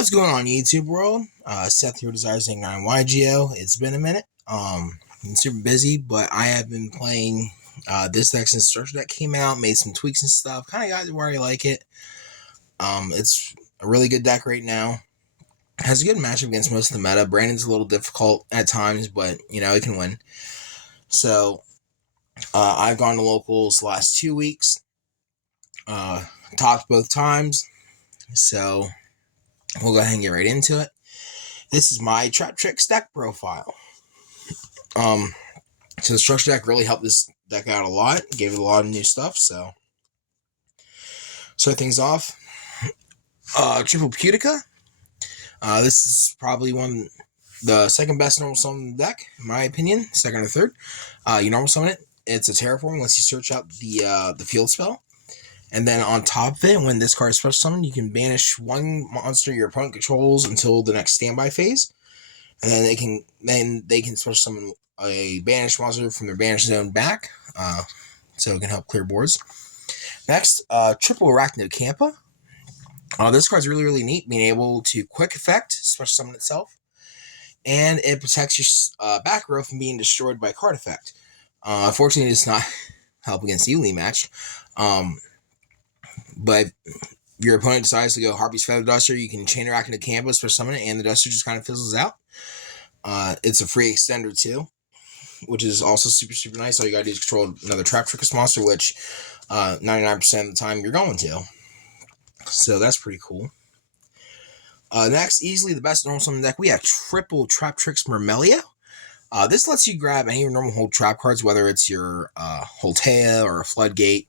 What's going on, YouTube world? Seth here, Desires89YGO. It's been a minute. I'm super busy, but I have been playing this deck since Structure Deck came out, made some tweaks and stuff. Kind of got to where I like it. It's a really good deck right now. Has a good matchup against most of the meta. Brandon's a little difficult at times, but you know, it can win. So I've gone to locals the last 2 weeks. Talked both times. So we'll go ahead and get right into it. This is my Traptrix deck profile. So the structure deck really helped this deck out a lot. Gave it a lot of new stuff. So start things off. Triple Putica. This is probably the second best normal summon in the deck, in my opinion. Second or third. You normal summon it. It's a terraform once you search out the field spell. And then on top of it, when this card is special summoned, you can banish one monster your opponent controls until the next standby phase. And then they can special summon a banished monster from their banished zone back. So it can help clear boards. Next, Triple Arachnid Kappa. This card's really, really neat, being able to quick effect, special summon itself. And it protects your back row from being destroyed by card effect. Unfortunately, it does not help against evenly matched. But if your opponent decides to go Harpy's Feather Duster, you can chain Arachnid Kappa, special summon it, and the Duster just kind of fizzles out. It's a free extender too, which is also super, super nice. All you gotta do is control another Traptrix monster, which 99% of the time you're going to. So that's pretty cool. Next, easily the best normal summon deck, we have Triple Traptrix Mermelia. This lets you grab any normal hold trap cards, whether it's your Holtea or a Floodgate.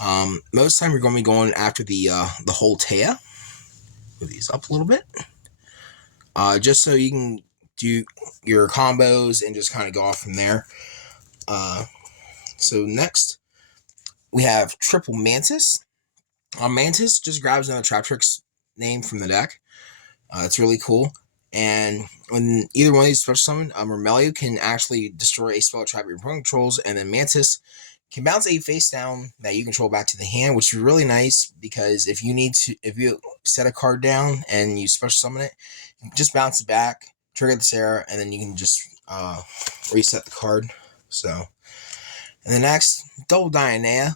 Most of the time you're going to be going after the Holtea. Move these up a little bit. Just so you can do your combos and just kind of go off from there. So next, we have Triple Mantis. Mantis just grabs another Traptrix name from the deck. It's really cool. And when either one of these special summon, Mermelia can actually destroy a spell trap your opponent controls, and then Mantis can bounce a face down that you control back to the hand, which is really nice because if you set a card down and you special summon it, you just bounce it back, trigger the Sarah, and then you can just reset the card. So, and the next, Double Dianea.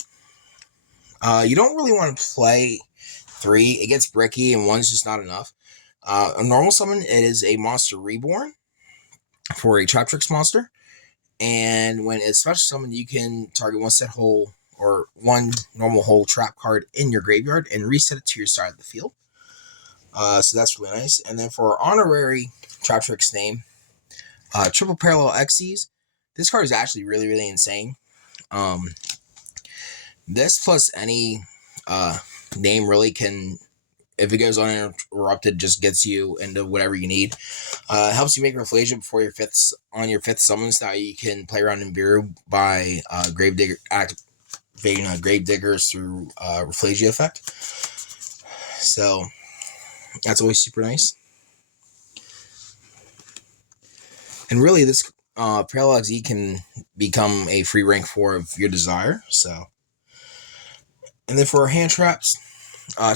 You don't really want to play 3. It gets bricky, and 1's just not enough. A normal summon, it is a monster reborn for a Traptrix monster. And when it's special summoned, you can target one set hole or one normal hole trap card in your graveyard and reset it to your side of the field. So that's really nice. And then for our honorary Traptrix name, Triple Parallel Xyz. This card is actually really, really insane. This plus any name really can, if it goes uninterrupted, just gets you into whatever you need. Helps you make Rafflesia before your fifth summons. Now you can play around in Nibiru by activating Gravediggers through Rafflesia effect. So that's always super nice. And really, this Parallel XZ can become a free rank 4 of your desire. So, and then for our hand traps,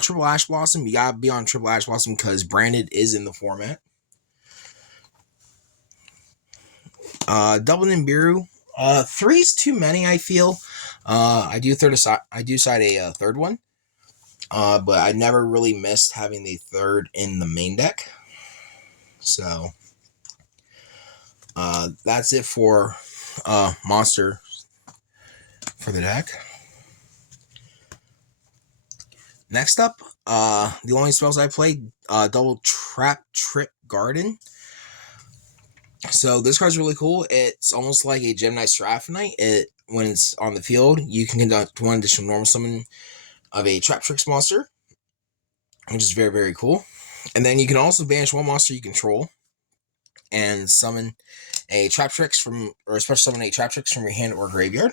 Triple Ash Blossom. You gotta be on Triple Ash Blossom because Branded is in the format. Double Nibiru. 3's too many, I feel. I do side a third one. But I never really missed having the third in the main deck. So that's it for monster for the deck. Next up, the only spells I played, Double Traptrix Garden. So this card's really cool. It's almost like a Gemini Seraphonite. When it's on the field, you can conduct one additional normal summon of a Traptrix monster, which is very, very cool. And then you can also banish one monster you control and summon a Traptrix or special summon a Traptrix from your hand or graveyard.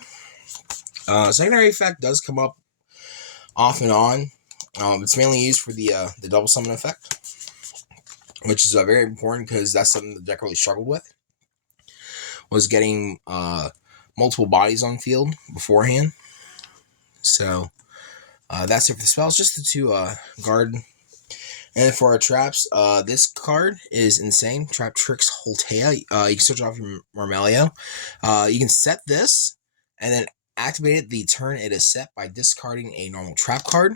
Secondary effect does come up off and on. It's mainly used for the double summon effect, which is very important because that's something the deck really struggled with, was getting multiple bodies on field beforehand. So that's it for the spells. Just the 2 guard And for our traps, this card is insane. Traptrix Holtea. You can switch off your Marmelio. You can set this and then activate it the turn it is set by discarding a normal trap card.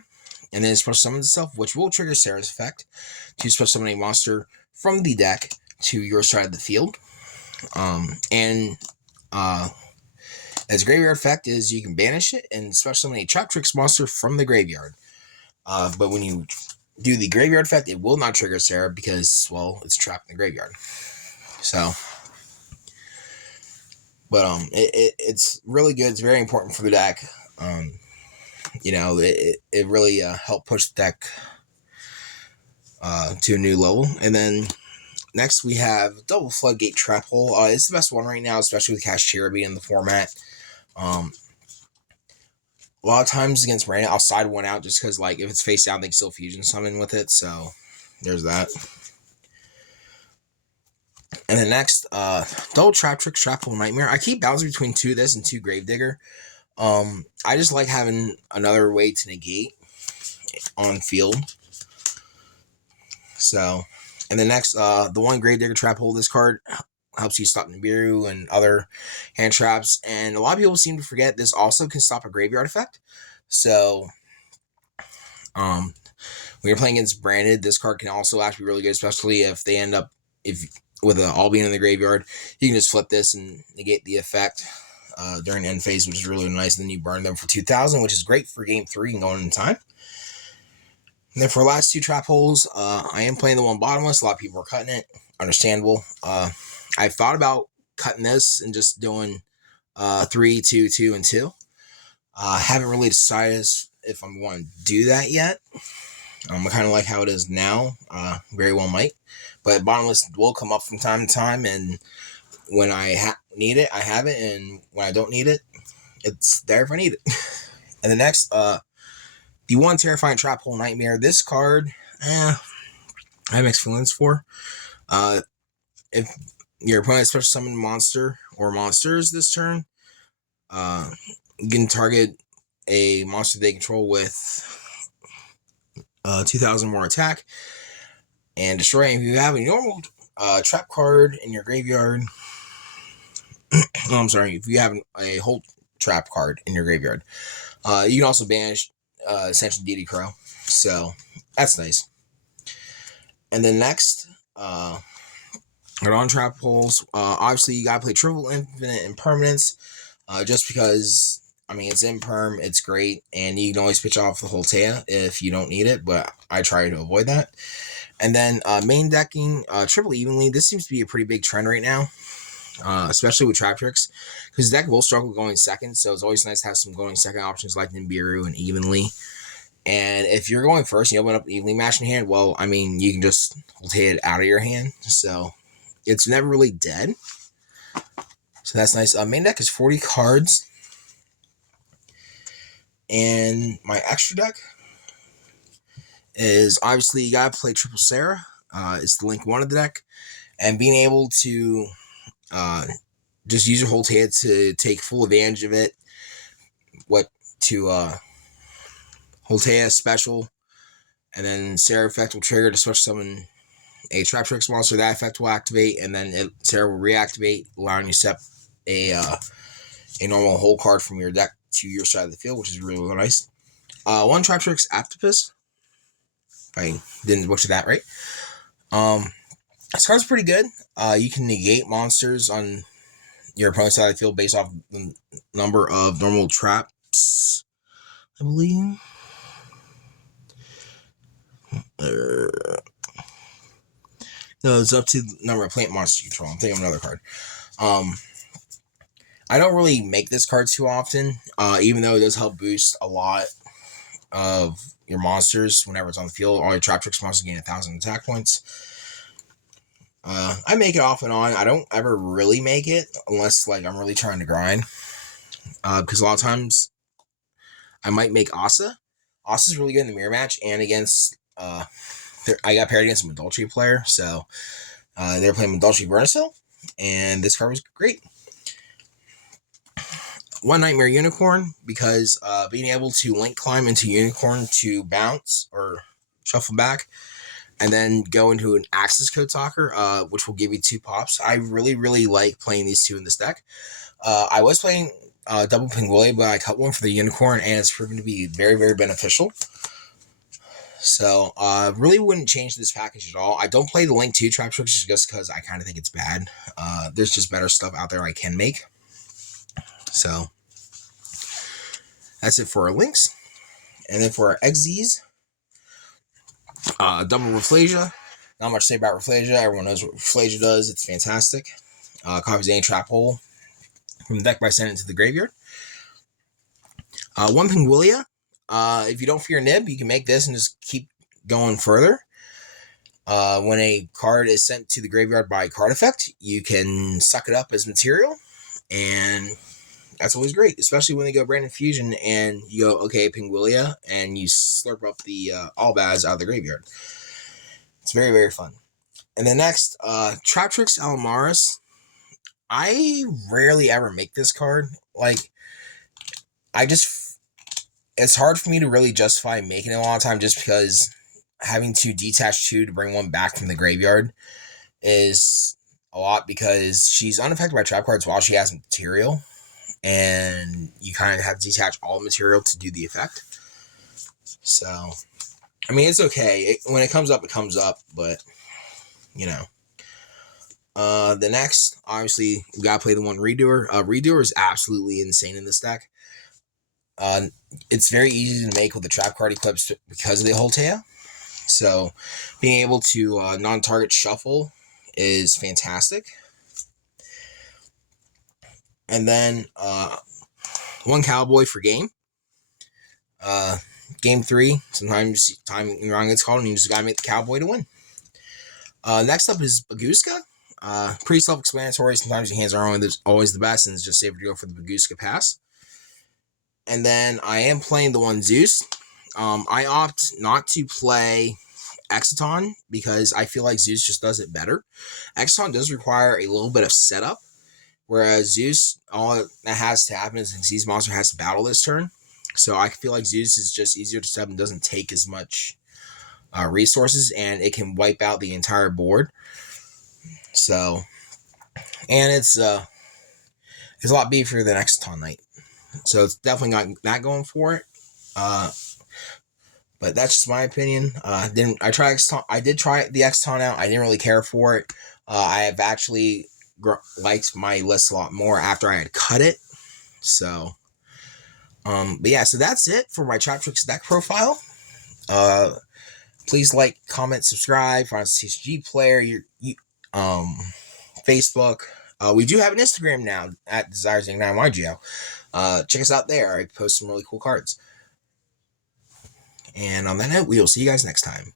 And then special summons itself, which will trigger Sarah's effect to special summon a monster from the deck to your side of the field. And its graveyard effect is you can banish it and special summon a Traptrix monster from the graveyard. But when you do the graveyard effect, it will not trigger Sarah because, well, it's trapped in the graveyard. So, but it's really good. It's very important for the deck. It really helped push the deck to a new level. And then next we have Double Floodgate Trap Hole. It's the best one right now, especially with Kashtira being in the format. A lot of times against Miranda, I'll side one out just because, like, if it's face down, they can still fusion summon with it. So there's that. And then next, Double Traptrix Trap Hole Nightmare. I keep bouncing between 2 of this and 2 Gravedigger. I just like having another way to negate on field. So, and then next, the 1 Gravedigger Trap Hole. This card helps you stop Nibiru and other hand traps. And a lot of people seem to forget this also can stop a graveyard effect. So, when you're playing against Branded, this card can also actually be really good, especially if they end up with an all being in the graveyard. You can just flip this and negate the effect during end phase, which is really nice. And then you burn them for 2,000, which is great for game 3 and going in time. And then for the last 2 trap holes, I am playing the 1 bottomless. A lot of people are cutting it. Understandable. I thought about cutting this and just doing 3, 2, 2, and 2. I haven't really decided if I'm going to do that yet. I kind of like how it is now. Very well might. But bottomless will come up from time to time, and when I need it, I have it, and when I don't need it, it's there if I need it. And the next, the 1 Terrifying Trap Hole Nightmare. This card, I have mixed feelings for. If your opponent special summon monster or monsters this turn, you can target a monster they control with 2,000 more attack and destroy it. If you have a normal trap card in your graveyard, if you have a whole trap card in your graveyard, you can also banish essentially DD Crow. So that's nice. And then next, on trap holes, obviously you gotta play Triple Infinite Impermanence, just because, I mean, it's Imperm, it's great, and you can always switch off the Holtea if you don't need it, but I try to avoid that. And then main decking Triple Evenly. This seems to be a pretty big trend right now, especially with Traptrix, because the deck will struggle going second, so it's always nice to have some going second options like Nibiru and Evenly. And if you're going first and you open up Evenly Match in hand, well, I mean, you can just Holtea it out of your hand, so it's never really dead. So that's nice. Main deck is 40 cards. And my extra deck is, obviously, you gotta play Triple Sarah. It's the Link 1 of the deck. And being able to just use your Holtea to take full advantage of it. Holtea special. And then Sarah effect will trigger to special summon a Traptrix monster. That effect will activate, and then Sarah will reactivate, allowing you to set a normal whole card from your deck to your side of the field, which is really, really nice. 1 Traptrix Octopus. If I didn't butcher that right. This card's pretty good. You can negate monsters on your opponent's side of the field based off the number of normal traps, I believe. No, it's up to the number of plant monsters you control. I'm thinking of another card. I don't really make this card too often, even though it does help boost a lot of your monsters whenever it's on the field. All your Traptrix monsters gain 1,000 attack points. I make it off and on. I don't ever really make it unless, like, I'm really trying to grind. Because a lot of times I might make Asa. Asa's really good in the mirror match and against I got paired against a Madolche player, so they were playing Madolche Burnisil, and this card was great. 1 Nightmare Unicorn, because being able to link climb into Unicorn to bounce or shuffle back, and then go into an Axis Code Talker, which will give you 2 pops. I really, really like playing these 2 in this deck. I was playing Double Pinguolia, but I cut one for the Unicorn, and it's proven to be very, very beneficial. So, really wouldn't change this package at all. I don't play the Link 2 Traptrix just because I kind of think it's bad. There's just better stuff out there I can make. So, that's it for our links. And then for our XZs, double Rafflesia. Not much to say about Rafflesia. Everyone knows what Rafflesia does. It's fantastic. Copies any trap hole from the deck by sending it to the graveyard. 1 Pinguolia. If you don't fear Nib, you can make this and just keep going further. When a card is sent to the graveyard by card effect, you can suck it up as material, and that's always great, especially when they go Branded Fusion and you go, okay, Pinguolia, and you slurp up the Albaz out of the graveyard. It's very, very fun. And then next, Traptrix Alamaris. I rarely ever make this card. Like, it's hard for me to really justify making it a lot of time just because having to detach 2 to bring 1 back from the graveyard is a lot, because she's unaffected by trap cards while she has material, and you kind of have to detach all the material to do the effect. So, I mean, it's okay. When it comes up, but, you know. The next, obviously, we gotta play the 1 Redoer. Redoer is absolutely insane in this deck. It's very easy to make with the trap card equips because of the Holtea. So, being able to non-target shuffle is fantastic. And then 1 Cowboy for game. Game 3, sometimes time wrong gets called, and you just gotta make the Cowboy to win. Next up is Baguska. Pretty self-explanatory. Sometimes your hands aren't always the best, and it's just safer to go for the Baguska pass. And then I am playing the 1 Zeus. I opt not to play Exciton because I feel like Zeus just does it better. Exciton does require a little bit of setup, whereas Zeus, all that has to happen is the Xyz monster has to battle this turn. So I feel like Zeus is just easier to set up and doesn't take as much resources, and it can wipe out the entire board. So, and it's a lot beefier than Exciton Knight. So it's definitely got that going for it. But that's just my opinion. I did try the Exciton out. I didn't really care for it. I have actually liked my list a lot more after I had cut it. So, but yeah, so that's it for my Traptrix deck profile. Please like, comment, subscribe. Find us TCG Player, Facebook. We do have an Instagram now at Desires89YGO. Check us out there. I post some really cool cards. And on that note, we will see you guys next time.